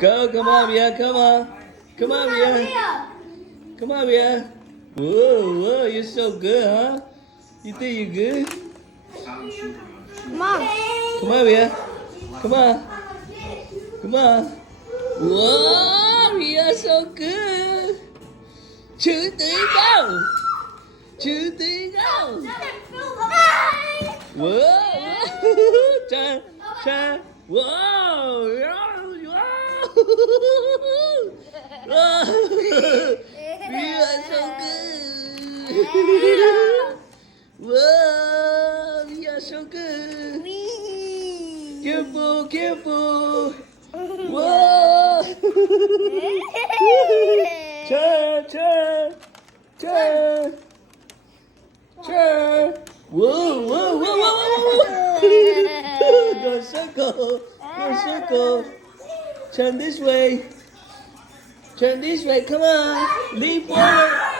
Go, come on, Mia, come on. Come on, Mia. Come on, Mia. Whoa, you're so good, huh? You think you're good? Mom. Come on, Mia. Come on. Come on. Whoa, you're so good. 2, 3, go. 2, 3, go. Whoa. Turn. Whoa. Whoa. You are so good. Whoa, you are so good. Careful. Whoa. Turn. Whoa. Go circle. Turn this way. Come on. Lean forward.